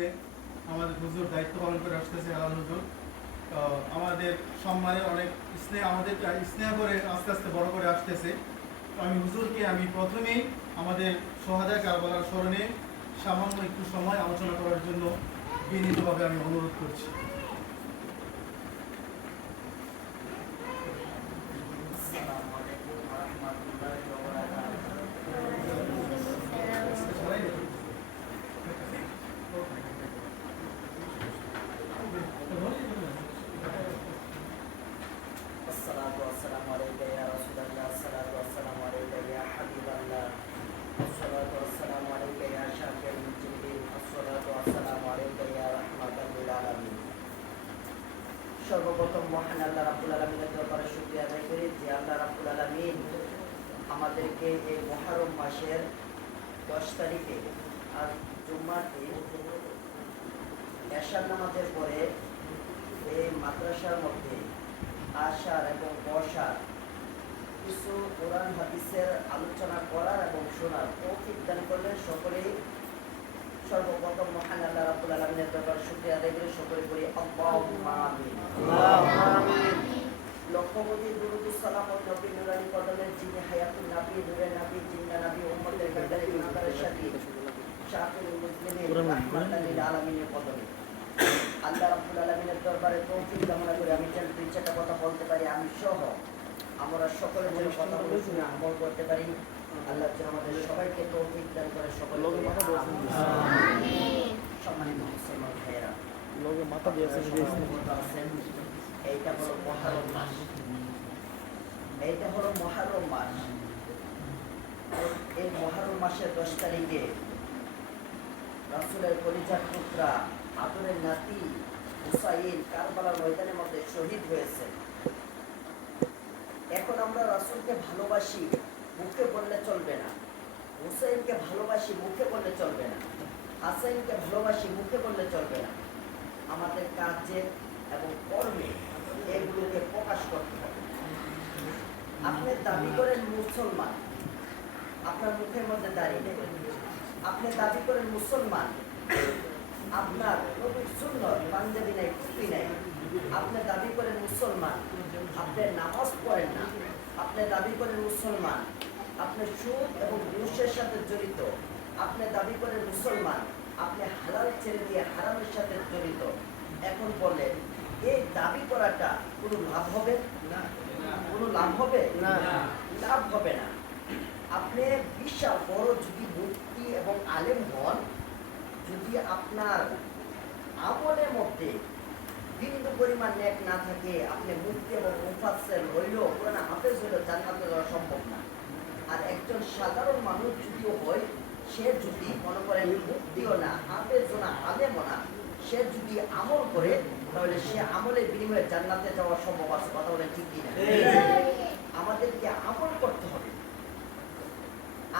যে আমাদের হুজুর দায়িত্ব পালন করে আসতেছে আলাল হুজুর। তো আমাদের সম্মানের অনেক স্নেহ, আমাদের স্নেহ করে আস্তে আস্তে বড় করে আসতেছে। তো আমি হুজুরকে প্রথমেই আমাদের সোহাদা কারবালার স্মরণে সামান্য একটু সময় আলোচনা করার জন্য বিনীতভাবে আমি অনুরোধ করছি। সর্বপ্রথম মহান আল্লাহ রাব্বুল আলামিনের দরবারে শুকরিয়া আদায় করি যে আল্লাহ রাব্বুল আলামিন আমাদেরকে এই মুহররম মাসের 10 তারিখে আর জুম্মার দিন এশার নামাজের পরে এই মাদ্রাসার মধ্যে আসার এবং বসার কিছু কোরআন হাদিসের আলোচনা করার এবং শোনার তৌফিক দান করলেন। সকলেই সর্বপ্রথম মহান আল্লাহ রাব্বুল আলামিনের দরবারে শুকরিয়া আদায় করে সকলে করি আল্লাহুম্মা আমিন। লক্ষপতি দুরূদ সালাম ও নবী নুরানি কদমের যিনি হায়াতুন নবী নূরের নবী জিন্না নবী উম্মতের কাদারে গুনাহগারের সাথী শাফিউল মুসলিমিন রাহমাতাল লিল আলামিনের কদমে আল্লাহ রাব্বুল আলামিনের দরবারে তৌফিক কামনা করে আমি যেন দুই চারটা কথা বলতে পারি, আমি সহ আমরা সকলে যেন কথাগুলো শুনে আমল করতে পারি। আল্লাহ যেন আমাদের সবাইকে তৌফিক দান করে। সকলে সম্মানিত মুসলমান ভাইয়েরা, এইটা হলো মুহররম মাস। এইটা হলো মুহররম মাস। এই মুহররম মাসের 10 তারিখে রাসূলের কলিজার পুত্রা আদরের নাতি হুসাইন কারবালার ময়দানের মধ্যে শহীদ হয়েছে। এখন আমরা রাসূলকে ভালোবাসি, মুখে বললে চলবে না। হুসাইনকে ভালোবাসি, মুখে বললে চলবে না। হাসাইনকে ভালোবাসি, মুখে বললে চলবে না। আমাদের কাজে এবং কর্মে এগুলোকে প্রকাশ করতে হবে। আপনি দাবি করেন মুসলমান, আপনার মুখের মধ্যে দাঁড়িয়ে নেবেন। আপনি দাবি করেন মুসলমান, আপনার নবীর সুন্নত পাঞ্জাবি নাই, টুপি নাই। আপনি দাবি করেন মুসলমান, আপনি নামাজ পড়েন না। আপনি দাবি করেন মুসলমান, আপনি সুদ এবং ঘুষের সাথে জড়িত। আপনি দাবি করেন মুসলমান, আপনি হালাল ছেড়ে দিয়ে হারামের সাথে জড়িত। এখন বলেন, এই দাবি করাটা কোনো লাভ হবে না? কোনো লাভ হবে না? লাভ হবে না। আপনি বিশাল বড় যদি মুফতি এবং আলেম হন, যদি আপনার আমলের মধ্যে বিন্দু পরিমাণ নেক না থাকে, আপনি মুফতি এবং মুফাসসির হইলেও কোরআন হাফেজ হইলেও জান্নাতে যাওয়া সম্ভব না। আর একজন সাধারণ মানুষ যদিও হয়, সে যদি মনে করেন মুফতিও না, হাফেজও না, আলেমও না, সে যদি আমল করে, তাহলে সে আমলের বিনিময়ে জান্নাতে যাওয়া সম্ভব আছে। কথা বলেন ঠিক কিনা? আমাদেরকে আমল করতে হবে।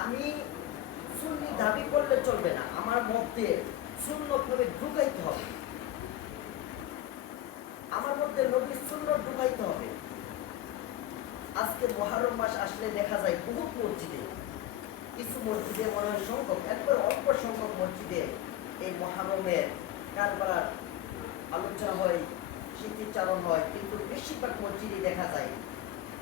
আমি সুন্নি দাবি করলে চলবে না, আমার মধ্যে সুন্নত ভাবে ঢুকাইতে হবে। আমার মধ্যে নবীর সুন্নত ঢুকাইতে হবে। আজকে মুহররম মাস আসলে দেখা যায় বহুত মসজিদে, কিছু মসজিদে মনে হয় সংখ্যক, একবার অল্প সংখ্যক মসজিদে এই মুহররমের কারবালার আলোচনা হয়, স্মৃতিচারণ হয়, কিন্তু বেশিরভাগ মসজিদে দেখা যায়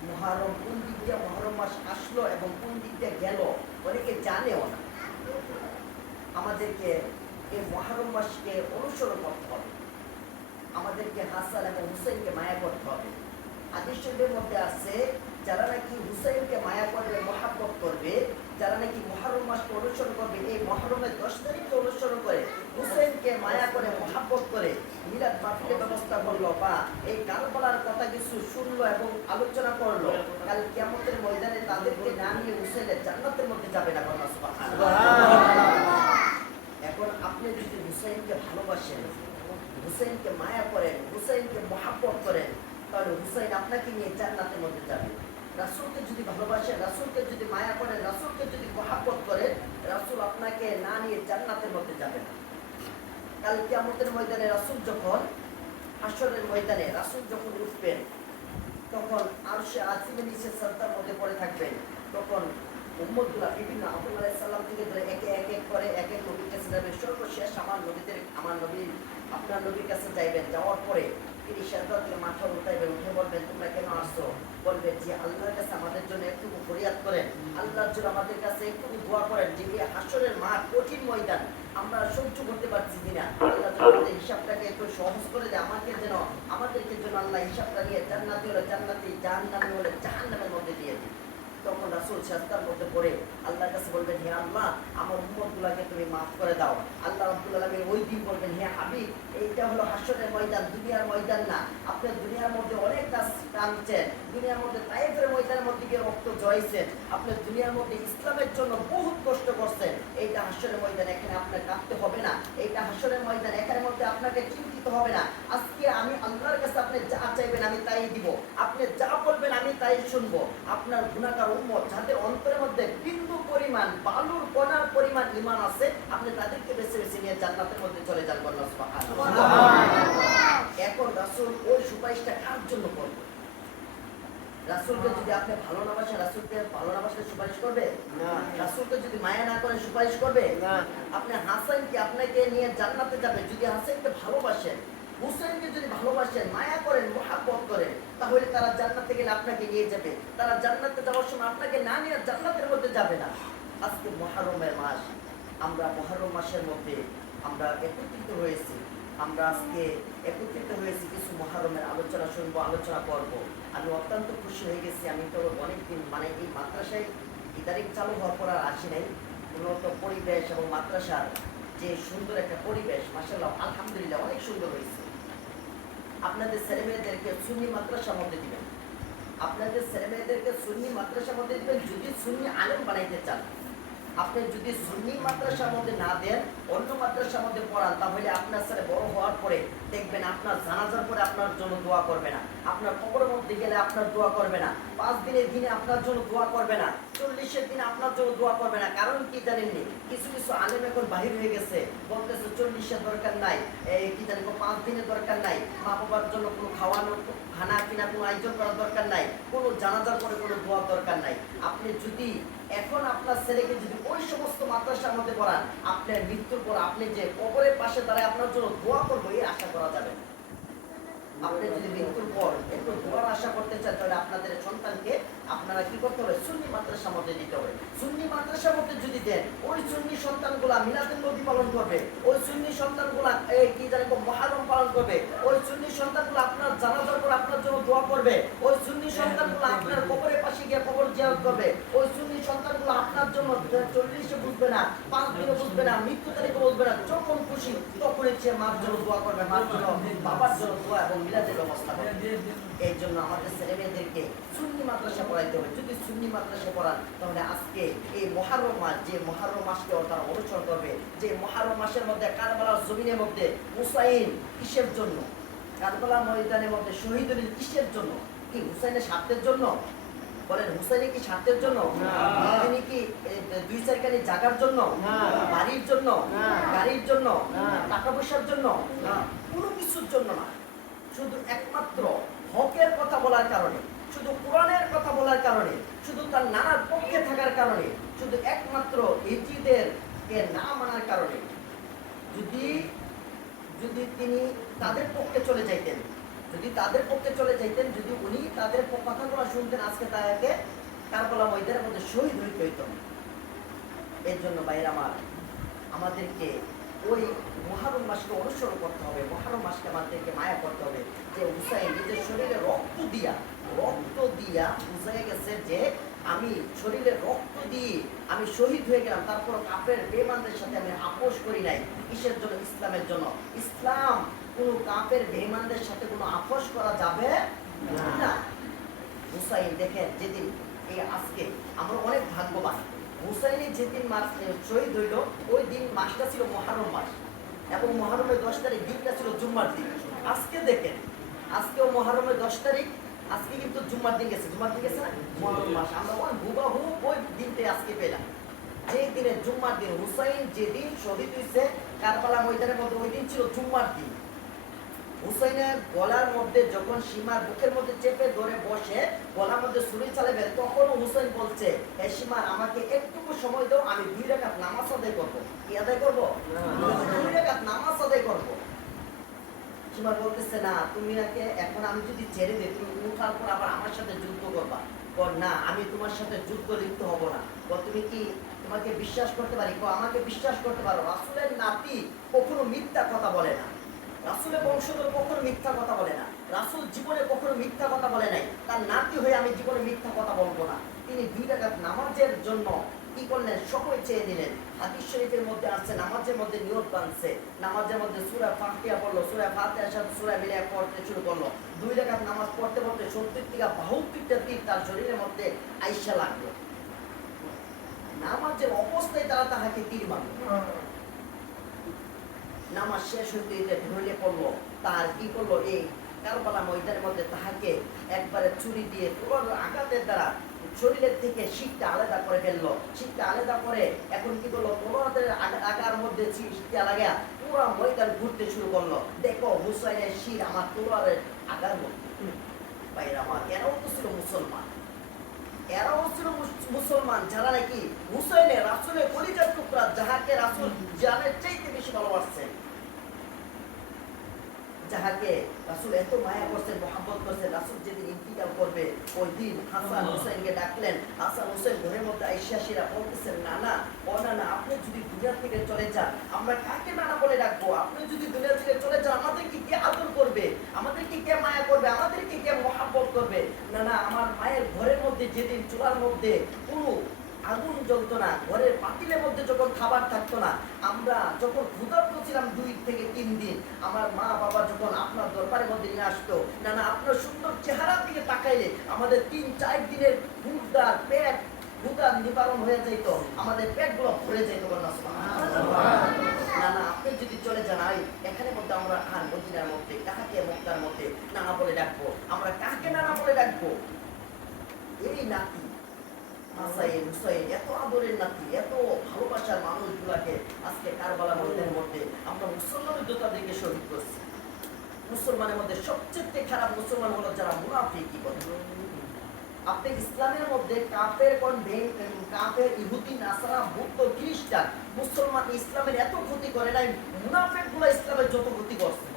মুহররম কোন দিক দিয়ে মুহররম মাস আসলো এবং কোন দিক দিয়ে গেল অনেকে জানেও না। আমাদেরকে এই মুহররম মাসকে অনুসরণ করতে হবে। আমাদেরকে হাসান এবং হুসাইনকে মায়া করতে হবে। হাদিস শরীফের মধ্যে আছে, যারা নাকি হুসাইনকে মায়া করবে, মহাব্বত করবে, যারা নাকি মুহররম মাসকে অনুসরণ করবে, এই মুহররমের 10 তারিখকে অনুসরণ করে, হুসাইনকে মায়া করে, মহাব্বত করে মিলাদ মাহফিলের ব্যবস্থা করলো বা এই কারবালার কথা কিছু শুনলো এবং আলোচনা করলো, কাল কিয়ামতের ময়দানে তাদেরকে না নিয়ে হুসাইনের জান্নাতের মধ্যে যাবে না। এখন আপনি যদি হুসাইনকে ভালোবাসেন, হুসাইনকে মায়া করেন, হুসাইনকে মহাব্বত করেন, তাহলে হুসাইন আপনাকে নিয়ে জান্নাতের মধ্যে যাবে। রাসূলকে যদি ভালোবাসেন, রাসূলকে যদি মায়া করেন, রাসূলকে যদি মহাব্বত করেন, রাসূল আপনাকে না নিয়ে জান্নাতের মধ্যে যাবে না। কাল কিয়ামতের ময়দানে রাসূল যখন, হাসরের ময়দানে রাসূল যখন উঠবেন, তখন আরশে আজিমের নিচে সাজদার মধ্যে পড়ে থাকবেন, তখন উম্মতগুলা বিভিন্ন আদম আলাইহিস সালাম থেকে ধরে একে এক করে এক এক নবীর কাছে যাবে, সর্বশেষ আমার নবী আপনার নবীর কাছে যাইবেন। যাওয়ার পরে তিনি সেজদাতে মাথা উঠাইবেন, উঠে বলবেন তোমরা কেন আসছো? বলবে যে আল্লাহর কাছে আমাদের জন্য একটু ফরিয়াদ করেন, আল্লাহর জন্য আমাদের কাছে একটু দোয়া করেন যে এই হাসরের মাঠ কঠিন ময়দান আমরা সহ্য করতে পারছি কিনা, আল্লাহ যেন আমাদের হিসাবটাকে একটু সহজ করে দেয়, আমাদেরকে যেন আল্লাহ হিসাবটা নিয়ে জান্নাতি হলে জান্নাতি, জাহান্নামী হলে জাহান্নামের মধ্যে দিয়ে দিই। তখন রাসূল সাজদার মধ্যে পড়ে আল্লাহর কাছে বলবেন হে আল্লাহ আমার উম্মতগুলোকে তুমি মাফ করে দাও। আল্লাহ রাব্বুল আলামিন ওই দিন বলবেন হে হাবিব এইটা হলো হাসরের ময়দান, দুনিয়ার ময়দান না। আপনি দুনিয়ার মধ্যে অনেক কাজ টানছেন, দুনিয়ার মধ্যে তায়েফের ময়দানের মধ্যে গিয়ে রক্ত জড়াইছেন, আপনি দুনিয়ার মধ্যে ইসলামের জন্য বহুত কষ্ট করছেন। এইটা হাসরের ময়দান, এখানে আপনার কাঁদতে হবে না। এইটা হাসরের ময়দান, এখানে মধ্যে আপনাকে চিন্তিত হবে না। আজকে আমি আল্লাহর কাছে আপনি যা চাইবেন আমি তাই দিব, আপনি যা বলবেন আমি তাই শুনবো। আপনার গুনাহগার উম্মত যাদের অন্তরের মধ্যে বিন্দু পরিমাণ বালুর কণার পরিমাণ ঈমান আছে, আপনি তাদেরকে বেছে বেছে নিয়ে জান্নাতের মধ্যে চলে যান। বলুন সুবহানাল্লাহ। এখন রাসূল ওই সুপারিশটা কার জন্য করবে? রাসূলকে যদি আপনি ভালো না বাসেন, রাসূলকে ভালো না বাসলে সুপারিশ করবে না। রাসূলকে যদি মায়া না করেন সুপারিশ করবে না। আপনি হাসান কি আপনাকে নিয়ে জান্নাতে যাবে? যদি হাসানকে ভালোবাসেন, হুসাইনকে যদি ভালোবাসেন, মায়া করেন, মুহাব্বত করেন, তাহলে তারা জান্নাতে গেলে আপনাকে নিয়ে যাবে। তারা জান্নাতে যাওয়ার সময় আপনাকে না নিয়ে জান্নাতের মধ্যে যাবে না। আজকে মুহররমের মাস, আমরা মুহররম মাসের মধ্যে আমরা একত্রিত হয়েছি। আমরা আজকে একত্রিত হয়েছি, কিছু মুহররমের আলোচনা শুনবো, আলোচনা করব। আমি অত্যন্ত খুশি হয়ে গেছি। আমি তো অনেকদিন মানে এই মাদ্রাসায় ইদারিং চালু হওয়ার পর আর আসি নাই। উন্নত পরিবেশ এবং মাদ্রাসার যে সুন্দর একটা পরিবেশ, মাশাআল্লাহ আলহামদুলিল্লাহ অনেক সুন্দর হয়েছে। আপনাদের ছেলেমেয়েদেরকে সুন্নি মাদ্রাসার মধ্যে দিবেন, আপনাদের ছেলেমেয়েদেরকে সুন্নি মাদ্রাসার মধ্যে দিবেন। যদি সুন্নি আলেম বানাইতে চান, আপনি যদি সুন্নি মাদ্রাসার মধ্যে না দেন, অন্য মাদ্রাসার মধ্যে পড়ান, তাহলে আপনার ছেলে বড় হওয়ার পরে দেখবেন আপনার জানাজার পরে আপনার জন্য দোয়া করবে না, আপনার কবরের মধ্যে গেলে আপনার দোয়া করবে না, 5 দিনের দিনে আপনার জন্য দোয়া করবে না, 40-এর দিনে আপনার জন্য দোয়া করবে না। কারণ কি জানেননি? কিছু কিছু আলেম এখন বাহির হয়ে গেছে, বলতেছে 40-এর দরকার নাই, কি জানি 5 দিনের দরকার নাই, মা বাবার জন্য কোনো খাওয়ানো খানা কিনা কোনো আয়োজন করার দরকার নাই, কোনো জানাজার পরে কোনো দোয়ার দরকার নাই। আপনি যদি এখন আপনার ছেলেকে যদি ওই সমস্ত মাদ্রাসার মধ্যে পড়ান, আপনার মৃত্যুর পর আপনি যে কবরের পাশে দাঁড়ায় আপনার জন্য দোয়া করবো এই আশা করা যাবে। আপনি যদি মৃত্যুর পর একটু দোয়ার আশা করতে চান, তাহলে আপনাদের সন্তানকে আপনারা কি করতে হবে? সুন্নি মাদ্রাসার মধ্যে দিতে হবে। সুন্নি মাদ্রাসার মধ্যে যদি দেন, ওই সুন্নি সন্তানগুলা মিলাদুন নবী পালন করবে, ওই সুন্নি সন্তানগুলা কি জানি মুহররম পালন করবে, ওই সুন্নি সন্তানগুলো আপনার জানাজার পর আপনার জন্য দোয়া করবে, ওই সুন্নি সন্তানগুলো আপনার কবরের পাশে গিয়ে কবর জিয়ারত করবে, ওই সুন্নি সন্তানগুলো আপনার জন্য 40-এ বুঝবে না, 5 দিনে বুঝবে না, মৃত্যু তারিখে বুঝবে না, যখন খুশি তখন সে মার জন্য দোয়া করবে, মার জন্য বাবার জন্য দোয়া এবং মিলাদের ব্যবস্থা করবে। এই জন্য আমাদের ছেলে মেয়েদেরকে সুন্নি মাদ্রাসা পড়াইতে হবে। যদি সুন্নি মাদ্রাসা পড়ান, তাহলে আজকে এই মুহররম মাস, যে মুহররম মাসকে তারা অনুসরণ করবে, যে মুহররম মাসের মধ্যে কারবালার জমিনের মধ্যে হুসাইন কিসের জন্য, কারবালা ময়দানের মধ্যে শহীদ হলেন কিসের জন্য? কি হুসাইনের স্বার্থের জন্য? বলেন, হুসাইনের কি স্বার্থের জন্য? তিনি কি 2-4 কানি জায়গার জন্য, বাড়ির জন্য, গাড়ির জন্য, টাকা পয়সার জন্য? কোনো কিছুর জন্য না। শুধু একমাত্র হকের কথা বলার কারণে, শুধু কোরআনের কথা বলার কারণে, শুধু তার নানার পক্ষে থাকার কারণে, শুধু একমাত্র ইহুদিদেরকে না মানার কারণে, যদি তিনি তাদের পক্ষে চলে যাইতেন, যদি উনি তাদের কথাগুলো শুনতেন, আজকে তাকে কারবালা ময়দানের মধ্যে শহীদ হইতে হইত। এর জন্য ভাইরা আমার, আমাদেরকে ওই মুহররম মাসকে অনুসরণ করতে হবে। মুহররম মাসকে আমাদেরকে মায়া করতে হবে। যে হুসাইন নিজের শরীরে রক্ত দিয়া বুঝাই গেছে যে আমি শরীরে রক্ত দিয়ে আমি শহীদ হয়ে গেলাম, তারপর কাফের বেঈমানদের সাথে আমি আপোষ করি নাই। কিসের জন্য? ইসলামের জন্য। ইসলাম কোনো কাফের বেঈমানদের সাথে কোনো আপোষ করা যাবে না। হুসাইন দেখেন, যেদিন এই আজকে আমরা অনেক ভাগ্যবান, হুসাইনের যেদিন শহীদ হইল ওই দিন মাসটা ছিল মুহররম মাস, এবং মুহররমের 10 তারিখ দিনটা ছিল জুম্মার দিন। আজকে দেখেন, আজকেও মুহররমের 10 তারিখ, আজকে কিন্তু জুম্মার দিন গেছে না? মুহররম মাস আমরা ওই হুবাহু ওই দিনটাই আজকে পেলাম, যে দিনে জুম্মার দিন। হুসাইন যেদিন শহীদ হয়েছে কারবালা ময়দানের মধ্যে, ওই দিন ছিল জুম্মার দিন। হুসাইনের গলার মধ্যে যখন সীমার বুকের মধ্যে চেপে ধরে বসে গলার মধ্যে ছুরি চালাবে, তখন হুসাইন বলছে, হে সীমার, আমাকে একটুকু সময় দাও, আমি 2 রাকাত নামাজ আদায় করবো। কি আদায় করবো? 2 রাকাত নামাজ আদায় করবো। সীমার বলতেছে, না তুমি এখন আমি যদি ছেড়ে দিই, তুমি উঠার পর আবার আমার সাথে যুদ্ধ করবা। না, আমি তোমার সাথে যুদ্ধ লিপ্ত হব না। তুমি কি তোমাকে বিশ্বাস করতে পারি? আমাকে বিশ্বাস করতে পারো। রাসূলের নাতি কখনো মিথ্যা কথা বলে না, রাসূলের বংশধর কখনো মিথ্যা কথা বলে না, রাসূল জীবনে কখনো মিথ্যা কথা বলে নাই। তার নাতি হয়ে আমি জীবনে মিথ্যা কথা বলবো না। তিনি 2 রাকাত নামাজের জন্য কি করলেন? সময় চেয়ে নিলেন। হাদিস শরীফের মধ্যে আছে, নামাজের মধ্যে নিয়ত বাঁধছে, নামাজের মধ্যে সূরা ফাতিহা পড়লো, সূরা ফাতিহার সাথে সূরা মিলিয়ে পড়তে শুরু করলো। 2 রাকাত নামাজ পড়তে পড়তে 70 থেকে 72টা তীর তার শরীরের মধ্যে আইসা লাগলো। নামাজের অবস্থায় তারা তাহাকে তীর মারল। নামাজ শেষ হইতে ঢলে পড়লো। তার কি করলো? এই কারবালা ময়দানের মধ্যে তাহাকে একবারে ছুরি দিয়ে তলোয়ারের আঘাতের দ্বারা শরীরের থেকে শীতটা আলাদা করে ফেললো। শীতটা আলাদা করে এখন কি করলো? তলোয়ারের আগার মধ্যে শীতটা লাগা পুরো ময়দান ঘুরতে শুরু করলো। দেখো, হুসাইনের শির আমার তলোয়ারের আগার মধ্যে। ভাইরা আমার, এরাও তো ছিল মুসলমান, এরাও ছিল মুসলমান যারা নাকি হুসাইনের, রাসূলের কলিজার টুকরা, যাহাকে রাসূল জানের চাইতে বেশি ভালোবাসছেন, যাহাকে রাসূল এত মায়া করছেন, মহব্বত করছেন। রাসূল যেদিন ইন্তিকাল করবে, ওই দিন হাসান হুসাইনকে ডাকলেন। হাসান হুসাইন ঘরের মধ্যে আইসাশিরা বলতেছেন, না না, ও না না, আপনি যদি দুনিয়া থেকে চলে যান, আমরা কাকে নানা বলে ডাকবো? আপনি যদি দুনিয়া থেকে চলে যান, আমাদেরকে কে আদর করবে? আমাদেরকে কে মায়া করবে? আমাদেরকে কে মহব্বত করবে? না না, আমার মায়ের ঘরের মধ্যে যেদিন চুলার মধ্যে কোনো আগুন জ্বলতো না, ঘরের পাতিলের মধ্যে যখন খাবার থাকতো না, আমরা যখন ক্ষুধার্ত ছিলাম 2 থেকে 3 দিন, আমার মা বাবা যখন আপনার দরবারের মধ্যে নিয়ে আসতো, না না, আপনার সুন্দর চেহারার দিকে তাকাইলে আমাদের 3-4 দিনের ক্ষুধার পেট ক্ষুধা নিবারণ হয়ে যেত, আমাদের পেটগুলো ভরে যেত। না না, আপনি যদি চলে যান, এখানে মধ্যে আমরা খান মদিনার মধ্যে কাকে মক্কার মধ্যে নানা বলে ডাকবো? আমরা কাকে নানা বলে ডাকবো? এই নাতি হাসাইন হুসাইন, এত আদরের নাতি, এত ভালোবাসার মানুষগুলাকে আজকে কারবালা ময়দানের মধ্যে আমরা মুসলমানের তাদেরকে শহীদ করছি। মুসলমানের মধ্যে সবচেয়ে খারাপ মুসলমান হলো যারা মুনাফিকি করে। আপনি ইসলামের মধ্যে কাফের কাফের, ইহুদি, নাসারা, বৌদ্ধ, খ্রিস্টান, মুসলমান ইসলামের এত ক্ষতি করে নাই, মুনাফিকগুলো ইসলামের যত ক্ষতি করছে।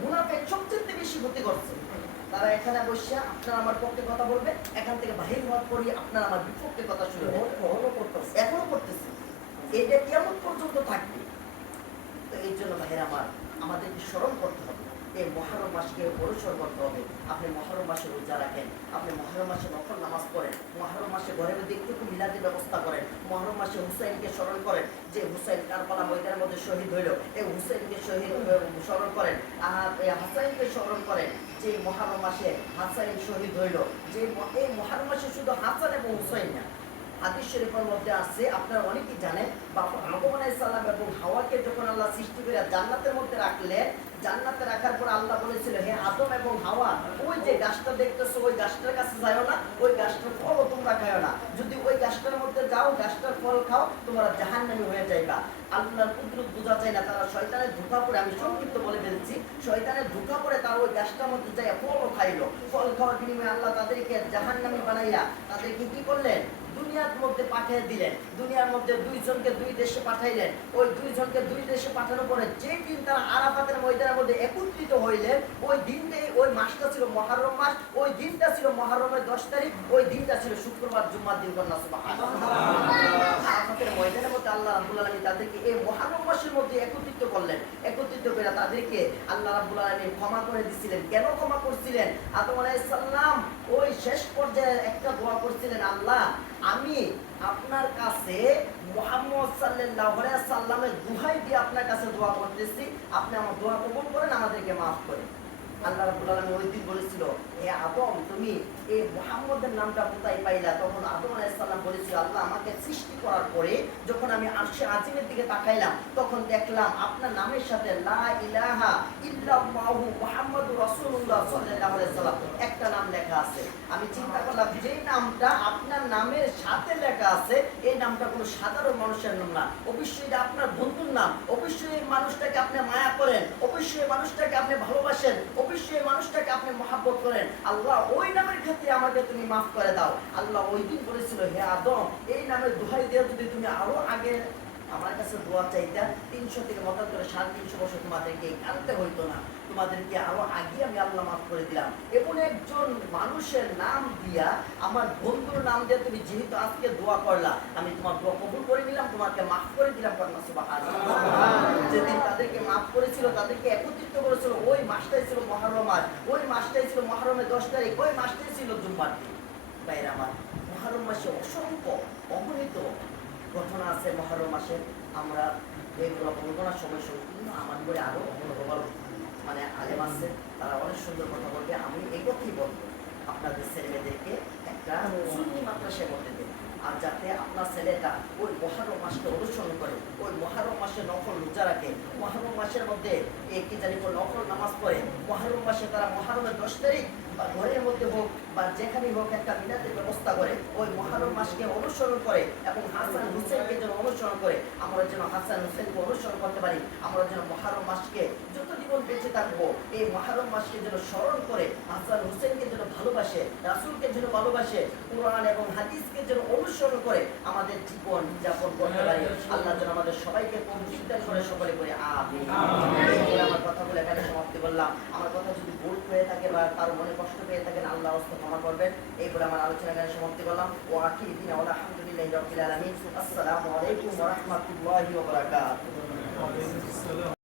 মুনাফিক সবচেয়ে বেশি ক্ষতি করছে। তারা এখানে বসে আপনার আমার পক্ষে কথা বলবে, এখান থেকে বাহির হওয়ার পরই আপনার আমার বিপক্ষে কথা শুনবে, এখনো করতেছে। এটা কেমন পর্যন্ত থাকবে? তো এই জন্য বাহির আমার, আমাদেরকে স্মরণ করতে হবে, এই মুহররম মাসকে পরিসর করতে হবে। আপনি মুহররম মাসে রোজা রাখেন, আপনি মুহররম মাসে নফল নামাজ পড়েন, মুহররম মাসে ঘরের মধ্যে একটু মিলাদের ব্যবস্থা করেন, মুহররম মাসে হুসাইনকে স্মরণ করেন, যে হুসাইন কারবালা ময়দানের মধ্যে শহীদ হইল, এই হুসাইনকে শহীদ স্মরণ করেন, হাসাইনকে স্মরণ করেন, যে মুহররম মাসে হাসাইন শহীদ হইল। যে এই মুহররম মাসে শুধু হাসান এবং হুসাইন না, হাদিস শরীফের মধ্যে আছে, আপনারা অনেকেই জানেন, বাবা আদম আলাইহিস সালাম এবং হাওয়াকে যখন আল্লাহ সৃষ্টি করে জান্নাতের মধ্যে রাখলেন, জান্নাতে রাখার পর আল্লাহ বলেছিল, হে আদম এবং হাওয়া, ওই যে গাছটা দেখতেছো, ওই গাছটার কাছে যাও না, ওই গাছটার ফলও তোমরা খাও না। যদি ওই গাছটার মধ্যে যাও, গাছটার ফল খাও, তোমরা জাহান্নামী হয়ে যাইবা। আল্লাহর কুদরত বোঝা যায় না, তারা শয়তানের ধোঁকা পড়ে, আমি সংক্ষিপ্ত বলে ফেলছি, শয়তানের ধোঁকা পড়ে তারা ওই গাছটার মধ্যে যাইয়া ফলও খাইলো। ফল খাওয়ার বিনিময়ে আল্লাহ তাদেরকে জাহান্নামী বানাইয়া তাদেরকে কি করলেন? দুনিয়ার মধ্যে পাঠিয়ে দিলেন। দুনিয়ার মধ্যে 2 জনকে 2 দেশে পাঠাইলেন। ওই 2 জনকে 2 দেশে পাঠানোর পরে যে দিন তারা আরাফাতের ময়দানের মধ্যে একত্রিত হইলেন, ওই দিনটাই, ওই মাসটা ছিল মুহররম মাস, ওই দিনটা ছিল মুহররমের 10 তারিখ, ওই দিনটা ছিল শুক্রবার, জুম্মার দিন। কন্যা সুবহানাল্লাহ। আরাফাতের ময়দানের মধ্যে আল্লাহ রাব্বুল আলামিন তাদেরকে এই মুহররম মাসের মধ্যে একত্রিত করলেন। একত্রিত করে তাদেরকে আল্লাহ রাব্বুল আলামিন ক্ষমা করে দিয়েছিলেন। কেন ক্ষমা করছিলেন? আদম আলাইহিস সালাম ওই শেষ পর্যায়ে একটা দোয়া করছিলেন, আল্লাহ, আমি আপনার কাছে মুহাম্মদ সাল্লাল্লাহু আলাইহি ওয়াসাল্লামের দোহাই দিয়ে আপনার কাছে দোয়া করতেছি, আপনি আমার দোয়া কবুল করেন, আমাদেরকে মাফ করেন। আল্লাহ রাব্বুল আলামিন ওই দিন বলেছিল, হে আদম, তুমি এই মুহাম্মদের নামটা কোথায় পাইলা? তখন আদম আলাইহিস সালাম বলেছিল, আল্লাহ, আমাকে সৃষ্টি করার পরে যখন আমি আরশে আজিমের দিকে তাকাইলাম, তখন দেখলাম আপনার নামের সাথে লা ইলাহা ইল্লাল্লাহু মুহাম্মাদুর রাসূলুল্লাহ সাল্লাল্লাহু আলাইহি ওয়াসাল্লাম একটা নাম লেখা আছে। আমি চিন্তা করলাম, যে নামটা আপনার নামের সাথে লেখা আছে, এই নামটা কোনো সাধারণ মানুষের নাম না, অবশ্যই এটা আপনার বন্ধুর নাম, অবশ্যই এই মানুষটাকে আপনি মায়া করেন, অবশ্যই অবশ্যই মানুষটাকে আপনি ভালোবাসেন, অবশ্যই মানুষটাকে আপনি মহাব্বত করেন। আল্লাহ ওই নামের ক্ষেত্রে আমাকে তুমি মাফ করে দাও। আল্লাহ ওই দিন বলেছিল, হে আদম, এই নামের দোহাই দিয়ে যদি তুমি আরো আগে আমার কাছে দোয়া চাইতা, 300 থেকে মতান্তরে 350 বছর তোমাদেরকে কানতে হইতো না, তোমাদেরকে আরো আগে আমি আল্লাহ মাফ করে দিলাম। এবং একজন মানুষের নাম দিয়া, আমার বন্ধুর নাম দিয়ে তুমি যেহেতু আজকে দোয়া করলা, আমি তোমার দোয়া কবুল করে নিলাম, তোমাকে মাফ করে দিলাম। যেদিন তাদেরকে মাফ করেছিল, তাদেরকে একত্রিত করেছিল, ওই মাসটাই ছিল মুহররম মাস, ওই মাসটাই ছিল মুহররমের 10 তারিখ, ওই মাসটাই ছিল জুম্মার দিন। ভাইরা আমার, মুহররম মাসে অসংখ্য অগণিত ঘটনা আছে। মুহররম মাসে আমরা এইগুলো বলবো না, সময় সংকীর্ণ। আমার করে আরো মানে আলেম আছে, তারা অনেক সুন্দর কথা বলবে। আমি এই কথাই বলবো, আপনাদের ছেলেমেয়েদেরকে একটা সুন্নি মাদ্রাসায় মধ্যে দিন, আর যাতে আপনার ছেলেটা ওই মুহররম মাসকে অনুসরণ করে, ওই মুহররম মাসে নফল রোজা রাখে, মুহররম মাসের মধ্যে কি জানি নফল নামাজ পড়ে, মুহররম মাসে তারা মুহররমের 10 তারিখ বা ঘরের মধ্যে হোক বা যেখানেই হোক একটা মিলাদের ব্যবস্থা করে, ওই মুহররম মাসকে অনুসরণ করে এবং হাসান হুসেনকে যেন অনুসরণ করে। আমরা যেন হাসান হুসেনকে অনুসরণ করতে পারি, আমরা যেন মুহররম মাসকে যত জীবন বেঁচে থাকবো এই মুহররম মাসকে যেন স্মরণ করে, হাসান হুসেনকে যেন ভালোবাসে, রাসূলকে যেন ভালোবাসে, কুরআন এবং হাদিসকে যেন অনুসরণ করে আমাদের জীবন যাপন করতে পারি। আল্লাহ যেন আমাদের সবাইকে পবিত্র করে সকলে করে আমিন। আমার কথাগুলো এখানে সমাপ্তি করলাম। আমার কথা যদি ভুল হয়ে থাকে বা কারো মনে কষ্ট পেয়ে থাকেন, আল্লাহ রাস্তা ক্ষমা করবেন। এই বলে আমার আলোচনা এখানে সমাপ্তি করলাম। ও আখির দিন আলহামদুলিল্লাহি রাব্বিল আলামিন। আসসালামু আলাইকুম ওয়া রাহমাতুল্লাহি ওয়া বারাকাতুহু।